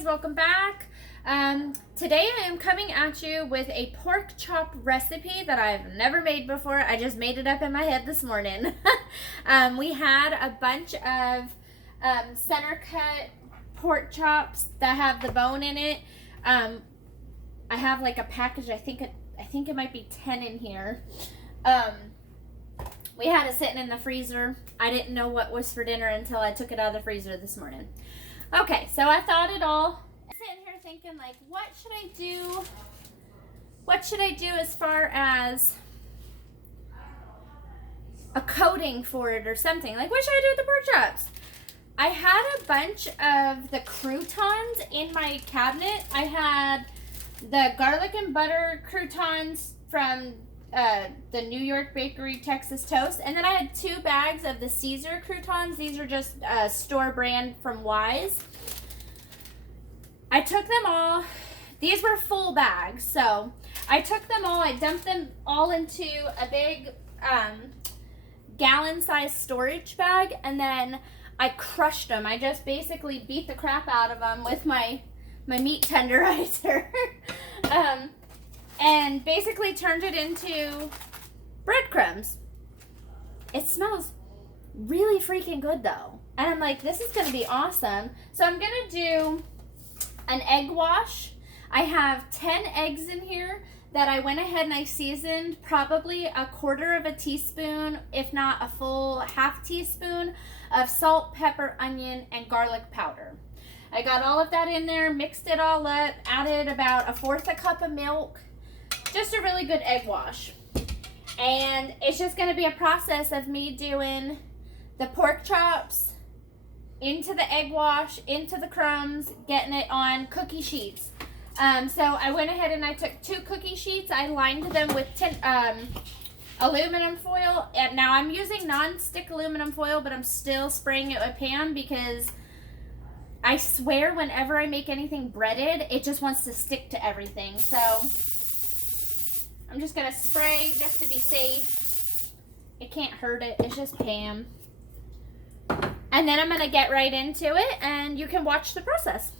guys, welcome back. Today I am coming at you with a pork chop recipe that I've never made before. I just made it up in my head this morning. We had a bunch of center cut pork chops that have the bone in it. I have like a package, I think it might be 10 in here. We had it sitting in the freezer. I didn't know what was for dinner until I took it out of the freezer this morning. Okay, so I thought it all. Sitting here thinking, like, what should I do? What should I do as far as a coating for it or something? Like, what should I do with the pork chops? I had a bunch of the croutons in my cabinet. I had the garlic and butter croutons from the New York Bakery Texas Toast. And then I had 2 bags of the Caesar croutons. These are just store brand from Wise. I took them all. These were full bags. So I took them all. I dumped them all into a big gallon-sized storage bag. And then I crushed them. I just basically beat the crap out of them with my meat tenderizer. And basically turned it into breadcrumbs. It smells really freaking good though. And I'm like, this is gonna be awesome. So I'm gonna do an egg wash. I have 10 eggs in here that I went ahead and I seasoned probably a 1/4 teaspoon, if not a full 1/2 teaspoon of salt, pepper, onion, and garlic powder. I got all of that in there, mixed it all up, added about 1/4 cup of milk. Just a really good egg wash. And it's just going to be a process of me doing the pork chops into the egg wash, into the crumbs, getting it on cookie sheets. So I went ahead and I took 2 cookie sheets. I lined them with aluminum foil. And now I'm using non-stick aluminum foil, but I'm still spraying it with Pam because I swear whenever I make anything breaded, it just wants to stick to everything. So I'm just going to spray just to be safe. It can't hurt it. It's just Pam. And then I'm going to get right into it and you can watch the process.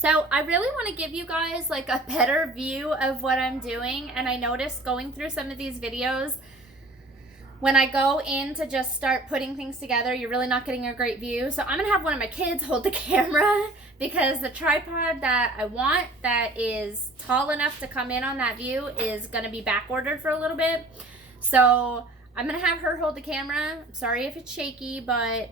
So I really want to give you guys like a better view of what I'm doing. And I noticed going through some of these videos, when I go in to just start putting things together, you're really not getting a great view. So I'm going to have one of my kids hold the camera because the tripod that I want that is tall enough to come in on that view is going to be back ordered for a little bit. So I'm going to have her hold the camera. I'm sorry if it's shaky, but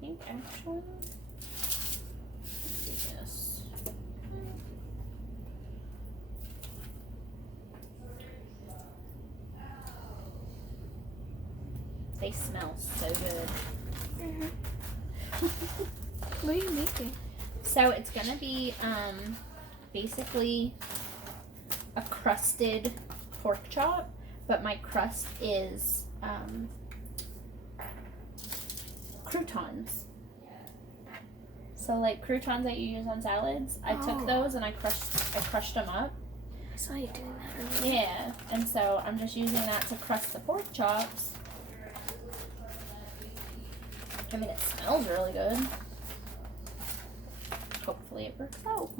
I think actually, let's do this. They smell so good. What are you making? So it's gonna be basically a crusted pork chop, but my crust is croutons. So like croutons that you use on salads, I took those and I crushed them up. I saw you doing that earlier. Yeah, and so I'm just using that to crust the pork chops. I mean, it smells really good. Hopefully it works out.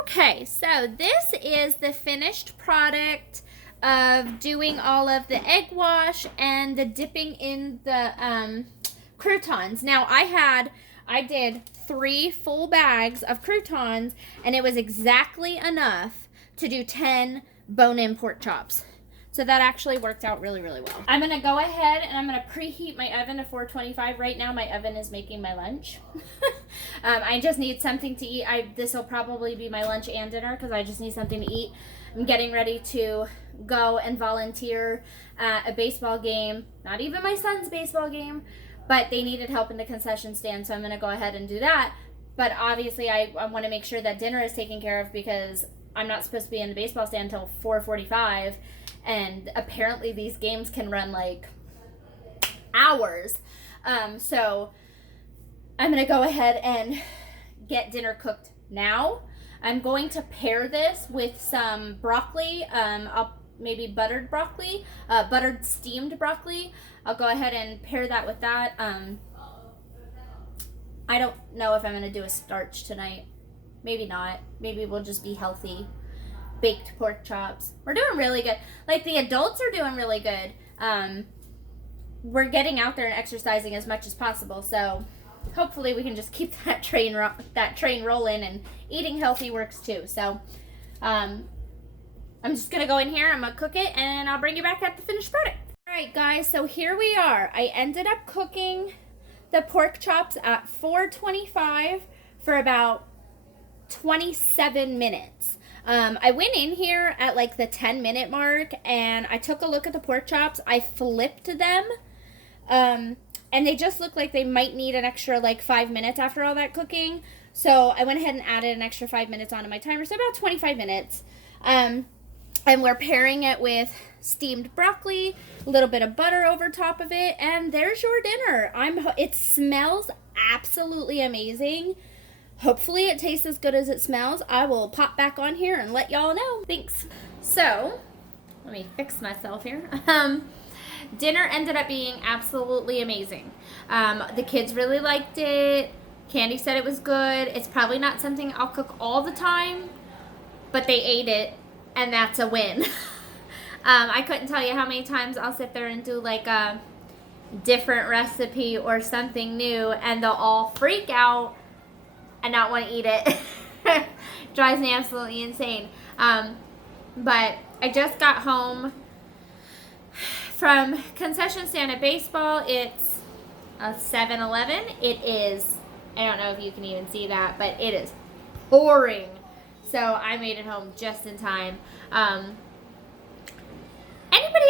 Okay, so this is the finished product of doing all of the egg wash and the dipping in the croutons. Now I did 3 full bags of croutons, and it was exactly enough to do 10 bone-in pork chops. So that actually worked out really, really well. I'm going to go ahead and I'm going to preheat my oven to 425. Right now, my oven is making my lunch. I just need something to eat. This will probably be my lunch and dinner because I just need something to eat. I'm getting ready to go and volunteer at a baseball game. Not even my son's baseball game, but they needed help in the concession stand, so I'm going to go ahead and do that. But obviously, I want to make sure that dinner is taken care of because I'm not supposed to be in the baseball stand until 4:45. And apparently these games can run like hours. So I'm going to go ahead and get dinner cooked now. I'm going to pair this with some broccoli. Maybe buttered broccoli, buttered steamed broccoli. I'll go ahead and pair that with that. I don't know if I'm going to do a starch tonight. Maybe not. Maybe we'll just be healthy. Baked pork chops. We're doing really good. Like, the adults are doing really good. We're getting out there and exercising as much as possible, so hopefully we can just keep that train rolling, and eating healthy works too. So I'm just gonna go in here, I'm gonna cook it, and I'll bring you back at the finished product. All right, guys, so here we are. I ended up cooking the pork chops at 425 for about 27 minutes. I went in here at like the 10-minute mark, and I took a look at the pork chops. I flipped them, and they just look like they might need an extra like 5 minutes after all that cooking. So I went ahead and added an extra 5 minutes onto my timer, so about 25 minutes. And we're pairing it with steamed broccoli, a little bit of butter over top of it, and there's your dinner. It smells absolutely amazing. Hopefully it tastes as good as it smells. I will pop back on here and let y'all know. Thanks. So, let me fix myself here. Dinner ended up being absolutely amazing. The kids really liked it. Candy said it was good. It's probably not something I'll cook all the time, but they ate it, and that's a win. I couldn't tell you how many times I'll sit there and do like a different recipe or something new, and they'll all freak out and not want to eat it. Drives me absolutely insane. But I just got home from concession stand at baseball. It's a 7-Eleven. It is, I don't know if you can even see that, but it is pouring. So I made it home just in time. Anybody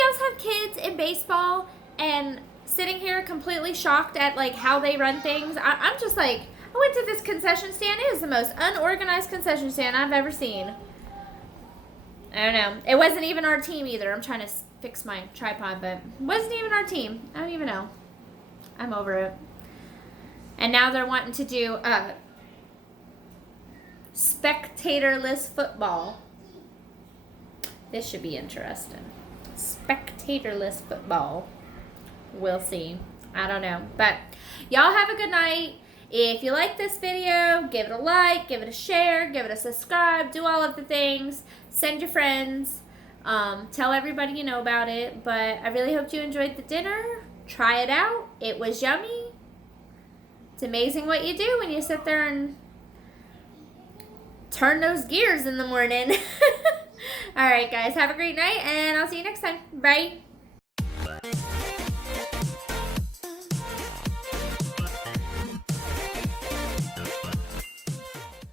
else have kids in baseball and sitting here completely shocked at like how they run things? I'm just like, I went to this concession stand. It is the most unorganized concession stand I've ever seen. I don't know. It wasn't even our team either. I'm trying to fix my tripod, but it wasn't even our team. I don't even know. I'm over it. And now they're wanting to do spectatorless football. This should be interesting. Spectatorless football. We'll see. I don't know. But y'all have a good night. If you like this video, give it a like, give it a share, give it a subscribe, do all of the things. Send your friends. Tell everybody you know about it. But I really hope you enjoyed the dinner. Try it out. It was yummy. It's amazing what you do when you sit there and turn those gears in the morning. All right, guys. Have a great night, and I'll see you next time. Bye.